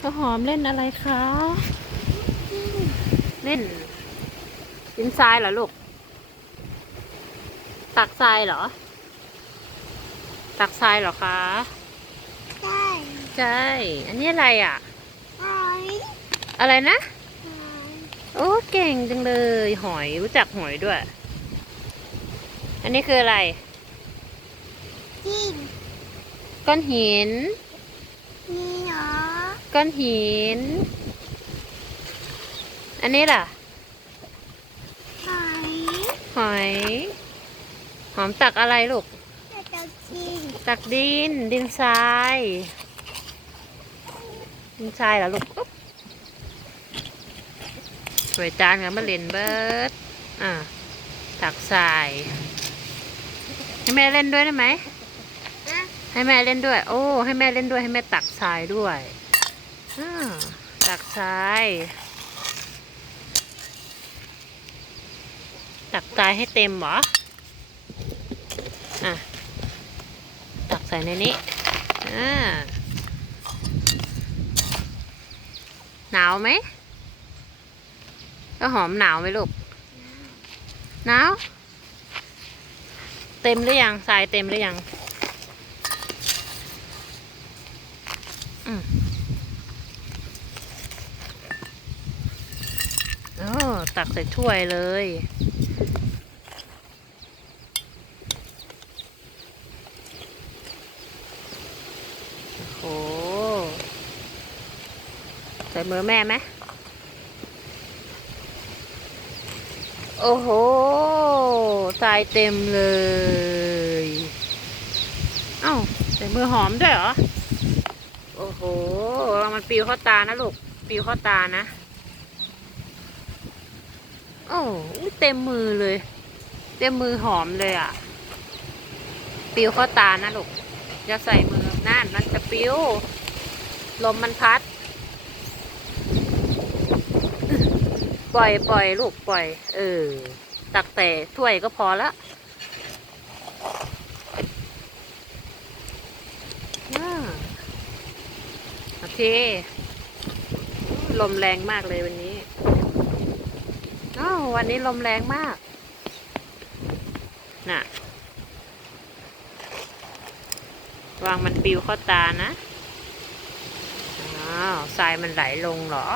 ข้าวหอมเล่นอะไรคะเล่นกินทรายเหรอลูก ตักทรายเหรอ ตักทรายเหรอคะใช่ใช่อันนี้อะไรอะหอยอะไรนะหอยโอ้เก่งจังเลย หอยรู้จักหอยด้วย อันนี้คืออะไรก้อนหิน ก้อนหิน อันนี้ล่ะ หอยหอย หอมตักอะไรลูกจะจะจิ้มตักดิน ดินทราย ดินทรายเหรอลูกอุ๊บสวยจานกับมะเร็นเบิร์ดอะตักทรายให้แม่เล่นด้วยได้ไหม นะให้แม่เล่นด้วย โอ้ ให้แม่เล่นด้วย ให้แม่ตักทรายด้วย ตักทราย ตักทรายให้เต็มหรอ อะ ตักใส่ในนี้ อ่า หนาวไหม ก็หอมหนาวไหมลูก หนาว เต็มหรือยัง ทรายเต็มหรือยัง อืม โอ้ตักใส่ถ้วยเลย โอ้ใส่มือแม่ไหมโอ้โหทรายเต็มเลย เอ้าใส่มือหอมด้วยเหรอ โอ้โห มันปิวเข้าตานะลูก ปิวเข้าตานะ โอ้เต็มมือเลย เต็มมือหอมเลยอะ ปิวเข้าตานะลูกอย่าใส่มือนั่นมันจะปิว ลมมันพัด ปล่อยปล่อยลูกปล่อย เออ ตักแต่ถ้วยก็พอละโอเค ลมแรงมากเลยวันนี้ ววันนี้ลมแรงมาก น่ะ วางมันปิวเข้าตานะ อ้าวทรายมันไหลลงเหรอ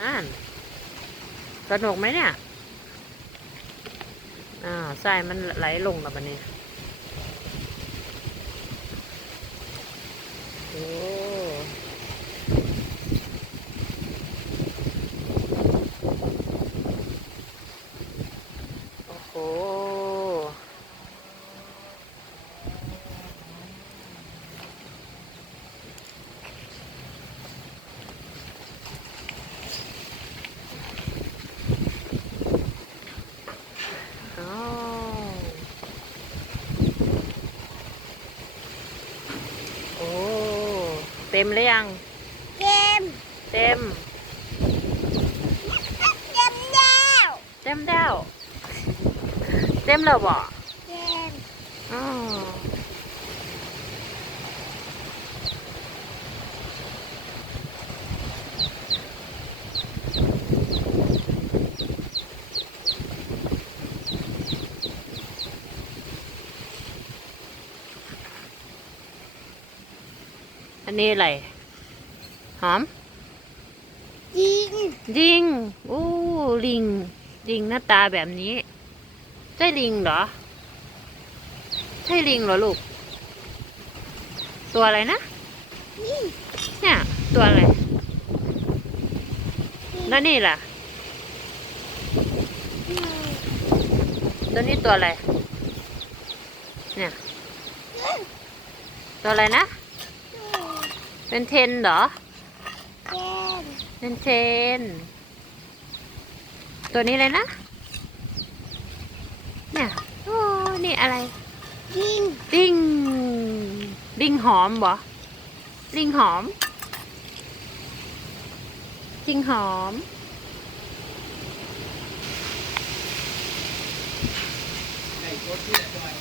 นั่น สนุกไหมเนี่ย อ้าวทรายมันไหลลงแล้วบันนี้ โอ้โห อ้าวโอ้ เต็มหรือยังเกมเต็มเกมแล้ว เต็มแล้ว เต็มแล้วบ่ เกม อ๋อ อันนี้อะไร หอม ยิง ลิงอู้ลิง ลิงหน้าตาแบบนี้ ใช่ลิงเหรอ ใช่ลิงเหรอลูก ตัวอะไรนะนี่เนี่ย ตัวอะไร แล้วนี่ล่ะ ตัวนี้ตัวอะไร เนี่ย ตัวอะไรนะ เป็นเทนเหรอเกมเป็นเทน ตัวนี้เลยนะ เนี่ยโอ้นี่อะไรยิงลิงลิงหอมบ่ลิงหอมลิงหอมไอ้ตัวที่จอย